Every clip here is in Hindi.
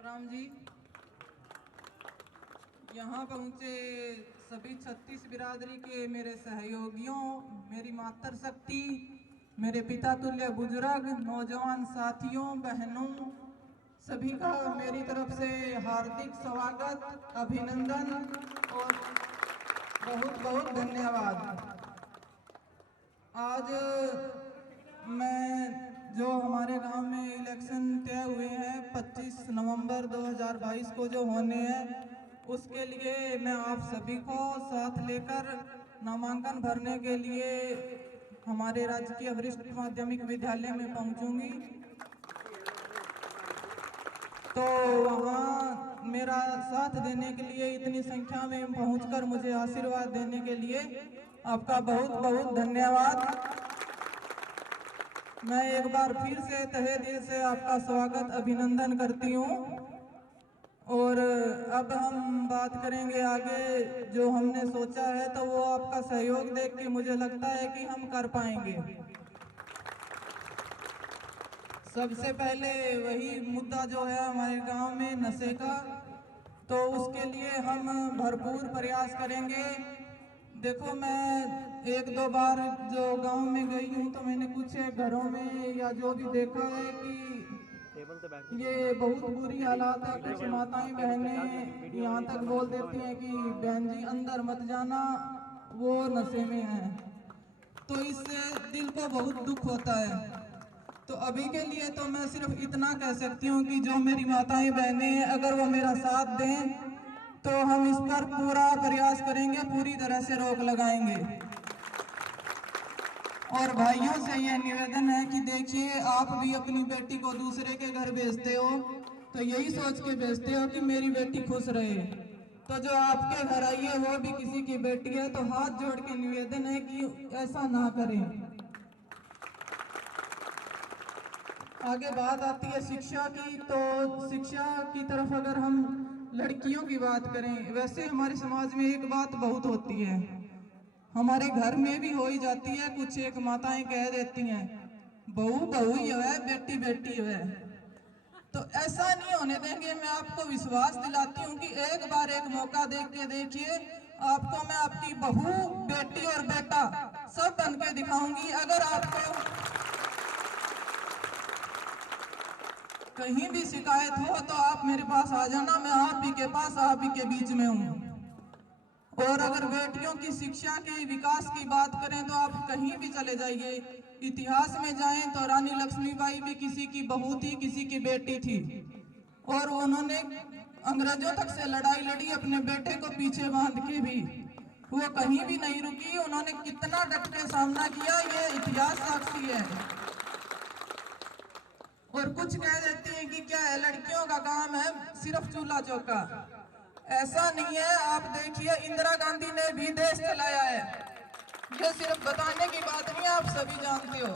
राम जी। यहाँ पहुँचे सभी 36 बिरादरी के मेरे सहयोगियों, मेरी मातृशक्ति, मेरे पिता तुल्य बुजुर्ग, नौजवान साथियों, बहनों, सभी का मेरी तरफ से हार्दिक स्वागत, अभिनंदन और बहुत बहुत धन्यवाद। आज मैं जो हमारे गांव में इलेक्शन तय हुए हैं 25 नवंबर 2022 को जो होने हैं, उसके लिए मैं आप सभी को साथ लेकर नामांकन भरने के लिए हमारे राजकीय वरिष्ठ माध्यमिक विद्यालय में पहुंचूंगी। तो वहाँ मेरा साथ देने के लिए इतनी संख्या में पहुंचकर मुझे आशीर्वाद देने के लिए आपका बहुत बहुत धन्यवाद। मैं एक बार फिर से तहे दिल से आपका स्वागत अभिनंदन करती हूँ। और अब हम बात करेंगे आगे, जो हमने सोचा है तो वो आपका सहयोग देख के मुझे लगता है कि हम कर पाएंगे। सबसे पहले वही मुद्दा जो है हमारे गांव में नशे का, तो उसके लिए हम भरपूर प्रयास करेंगे। देखो, मैं एक दो बार जो गांव में गई हूँ तो मैंने कुछ घरों में या जो भी देखा है कि ये बहुत बुरी हालात है। कुछ माताएं बहनें यहाँ तक बोल देती हैं कि बहन जी अंदर मत जाना, वो नशे में है। तो इससे दिल को बहुत दुख होता है। तो अभी के लिए तो मैं सिर्फ इतना कह सकती हूँ कि जो मेरी माताएं बहनें हैं, अगर वो मेरा साथ दें तो हम इस पर पूरा प्रयास करेंगे, पूरी तरह से रोक लगाएंगे। और भाइयों से यह निवेदन है कि देखिए, आप भी अपनी बेटी को दूसरे के घर भेजते हो तो यही सोच के भेजते हो कि मेरी बेटी खुश रहे। तो जो आपके घर आई है वो भी किसी की बेटी है, तो हाथ जोड़ के निवेदन है कि ऐसा ना करें। आगे बात आती है शिक्षा की, तो शिक्षा की तरफ अगर हम लड़कियों की बात करें, वैसे हमारे समाज में एक बात बहुत होती है, हमारे घर में भी हो ही जाती है। कुछ एक माताएं कह देती हैं बहू बहू ही है, बेटी बेटी है। तो ऐसा नहीं होने देंगे। मैं आपको विश्वास दिलाती हूँ कि एक बार एक मौका देख के देखिए, आपको मैं आपकी बहू, बेटी और बेटा सब बन के दिखाऊंगी। अगर आपको कहीं भी शिकायत हो तो आप मेरे पास आ जाना, मैं आप ही के पास, आप ही के बीच में हूँ। और अगर बेटियों की शिक्षा के विकास की बात करें तो आप कहीं भी चले जाइए, इतिहास में जाएं तो रानी लक्ष्मीबाई भी किसी की बहू थी, किसी की बेटी थी, और उन्होंने अंग्रेजों तक से लड़ाई लड़ी अपने बेटे को पीछे बांध के भी। वो कहीं भी नहीं रुकी, उन्होंने कितना डट के सामना किया, ये इतिहास साक्षी है। और कुछ कह देती हैं कि क्या है, लड़कियों का काम है सिर्फ चूल्हा चौका। ऐसा नहीं है। आप देखिए, इंदिरा गांधी ने भी देश चलाया है। ये सिर्फ बताने की बात नहीं है, आप सभी जानते हो।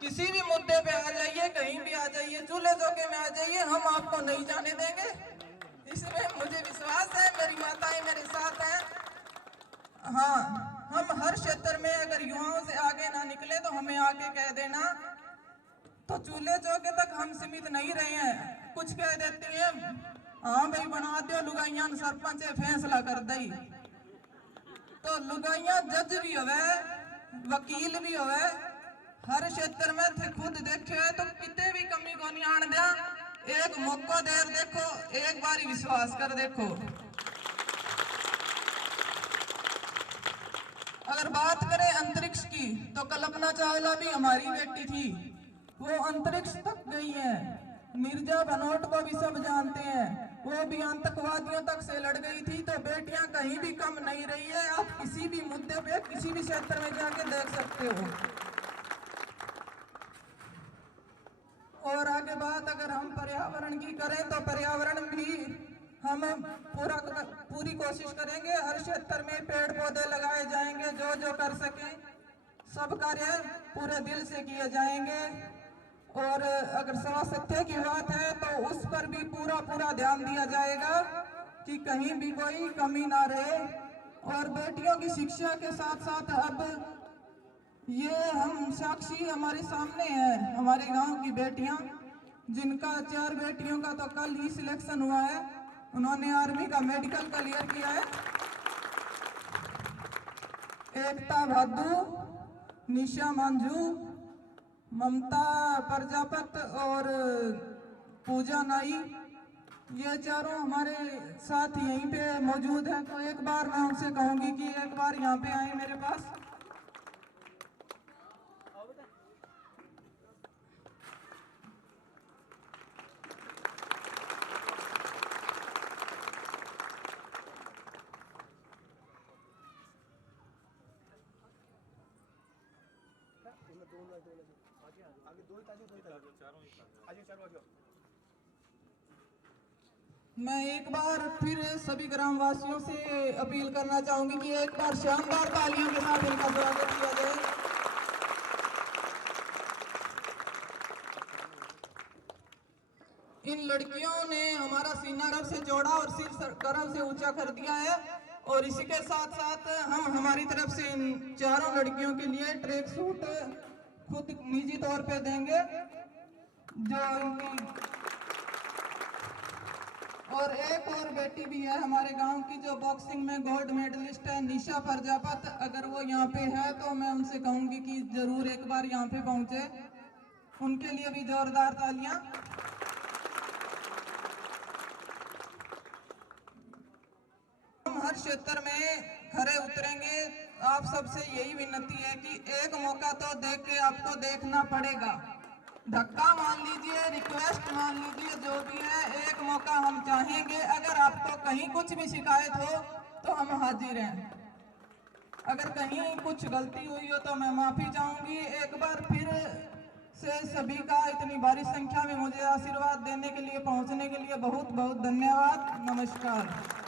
किसी भी मुद्दे पे आ जाइए, कहीं भी आ जाइए, चूल्हे चौके में आ जाइए, हम आपको नहीं जाने देंगे। इसमें मुझे विश्वास है, मेरी माताएं मेरे साथ हैं। हाँ, हम हर क्षेत्र में अगर युवाओं से आगे ना निकले तो हमें आके कह देना। तो चूल्हे चौके तक हम सीमित नहीं रहे हैं। कुछ कह देती हैं हाँ भाई बना दो लुगाइया सरपंच फैसला कर दई। तो लुगाइया जज भी होवे, वकील भी होवे, हर क्षेत्र में थे खुद देखे तो कितने भी कमी को नहीं आन दिया। एक मौका देर देखो, एक बारी विश्वास कर देखो। अगर बात करें अंतरिक्ष की, तो कल्पना चावला भी हमारी बेटी थी, वो अंतरिक्ष तक गई है। मिर्जा बनोट को भी सब जानते हैं, वो भी आतंकवादियों तक से लड़ गई थी। तो बेटियां कहीं भी कम नहीं रही है। आप किसी भी मुद्दे पे किसी भी क्षेत्र में जाके देख सकते हो। और आगे बात अगर हम पर्यावरण की करें तो पर्यावरण भी हम पूरी कोशिश करेंगे। हर क्षेत्र में पेड़ पौधे लगाए जाएंगे, जो जो कर सके सब कार्य पूरे दिल से किए जाएंगे। और अगर स्वास्थ्य की बात है तो उस पर भी पूरा ध्यान दिया जाएगा कि कहीं भी कोई कमी ना रहे। और बेटियों की शिक्षा के साथ साथ अब ये हम साक्षी हमारे सामने है, हमारे गांव की बेटियां जिनका 4 बेटियों का तो कल ही सिलेक्शन हुआ है, उन्होंने आर्मी का मेडिकल क्लियर किया है। एकता भादू, निशा मंजू, ममता प्रजापत और पूजा नाई, ये चारों हमारे साथ यहीं पे मौजूद हैं। तो एक बार मैं उनसे कहूंगी कि एक बार यहाँ पे आए मेरे पास। मैं एक बार फिर सभी ग्रामवासियों से अपील करना चाहूंगी कि एक बार शानदार तालियों के साथ इनका स्वागत किया जाए। इन लड़कियों ने हमारा सीना गर्व से चौड़ा और सिर गर्व से ऊंचा कर दिया है। और इसी के साथ साथ हम हमारी तरफ से इन चारों लड़कियों के लिए ट्रैक सूट खुद निजी तौर पे देंगे, जो इनकी। और एक और बेटी भी है हमारे गांव की जो बॉक्सिंग में गोल्ड मेडलिस्ट है, निशा प्रजापत। अगर वो यहाँ पे है तो मैं उनसे कहूंगी कि जरूर एक बार यहाँ पे पहुंचे। उनके लिए भी जोरदार तालियां। हम हर क्षेत्र में खरे उतरेंगे। आप सबसे यही विनती है कि एक मौका तो देख के आपको देखना पड़ेगा। धक्का मान लीजिए, रिक्वेस्ट मान लीजिए, जो भी है, एक मौका हम चाहेंगे। अगर आपको कहीं कुछ भी शिकायत हो तो हम हाजिर हैं। अगर कहीं कुछ गलती हुई हो तो मैं माफी चाहूंगी। एक बार फिर से सभी का इतनी भारी संख्या में मुझे आशीर्वाद देने के लिए, पहुंचने के लिए बहुत बहुत धन्यवाद। नमस्कार।